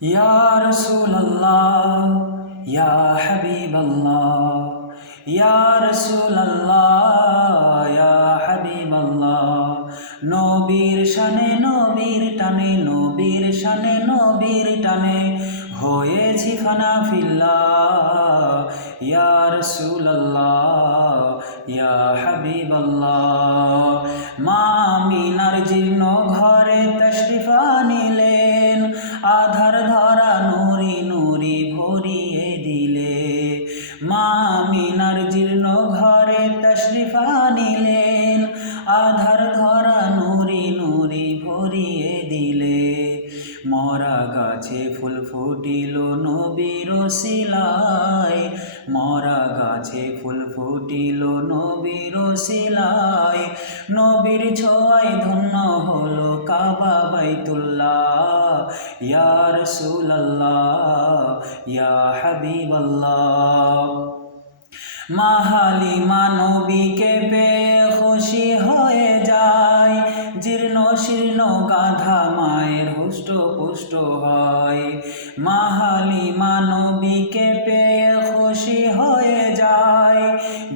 ইয়া রাসূলুল্লাহ ইয়া হাবিবাল্লাহ ইয়া রাসূলুল্লাহ ইয়া হাবিবাল্লাহ নবীর শানে নবীর টানে নবীর শানে নবীর টানে হয়েছি ফানা ফিল্লাহ ইয়া রাসূলুল্লাহ ইয়া হাবিবাল্লাহ মা আমিনার জীর্ণ ঘরে তশরিফ আনিলেন আধার ধরা নুরি নুরি ভরিয়ে দিলে মা আমিনার জীর্ণ ঘরে তশরিফ আনিলেন আধার ধরা নুরি নুরি ভরিয়ে দিলে মরা গাছে ফুল ফুটিল নবীর শিলায় মরা গাছে ফুল ফুটিল নবীর শিলায় নবীর ছোঁয়ায় ধন্য হলো কাবা বাইতুল্লাহ ইয়া রাসূলুল্লাহ ইয়া হাবিবাল্লাহ মা হালিমা নবীকে পেয়ে খুশি হয়ে যায় জীর্ণ শীর্ণ গাধা মায়ের হুষ্ট পুষ্ট হয় মা হালিমা নবীকে পেয়ে খুশি হয়ে যায়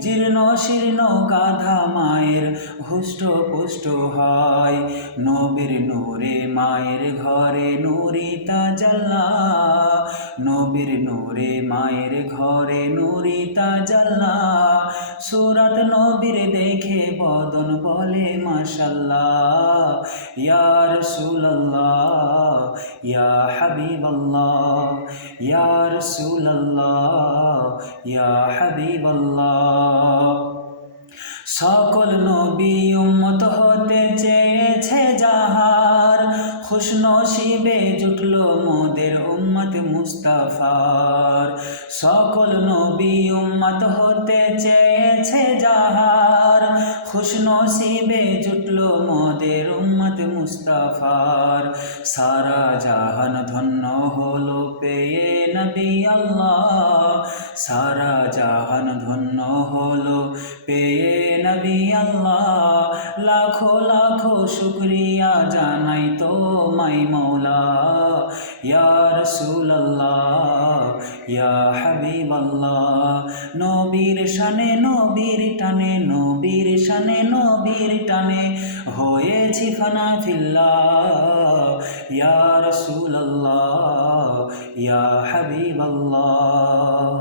জীর্ণ শীর্ণ গাধা মায়ের হুষ্ট পুষ্ট হয় নবীর নূরে মায়ের ঘরে নুরি তাজাল্লা নবীর নূরে মায়ের ঘরে নুরি তাজাল্লা সূরাত নবীর দেখে বদন বলে মাশাআল্লাহ ইয়া রাসূলুল্লাহ ইয়া হাবিবাল্লাহ ইয়া রাসূলুল্লাহ ইয়া হাবিবাল্লাহ সকল নবী উম্মত হতে চেয়েছে যাহার খুশনসিবে জুটল মোদের উম্মত মুস্তাফার সকল নবী উম্মত হতে চেয়েছে যাহার খুশনসিবে জুটল মোদের উম্মত মুস্তাফার সারা জাহান ধন্য হলো পেয়ে নবী আল্লাহ সারা জাহান ধন্য হলো পেয়ে নবী আল্লাহ লাখো লাখো শুকরিয়া জানাই তোমায় মৌলা ইয়া রাসূলুল্লাহ ইয়া হাবিবাল্লাহ নবীর শানে নবীর টানে নবীর শানে নবীর টানে হয়েছি ফানা ফিল্লাহ ইয়া রাসূলুল্লাহ ইয়া হাবিবাল্লাহ।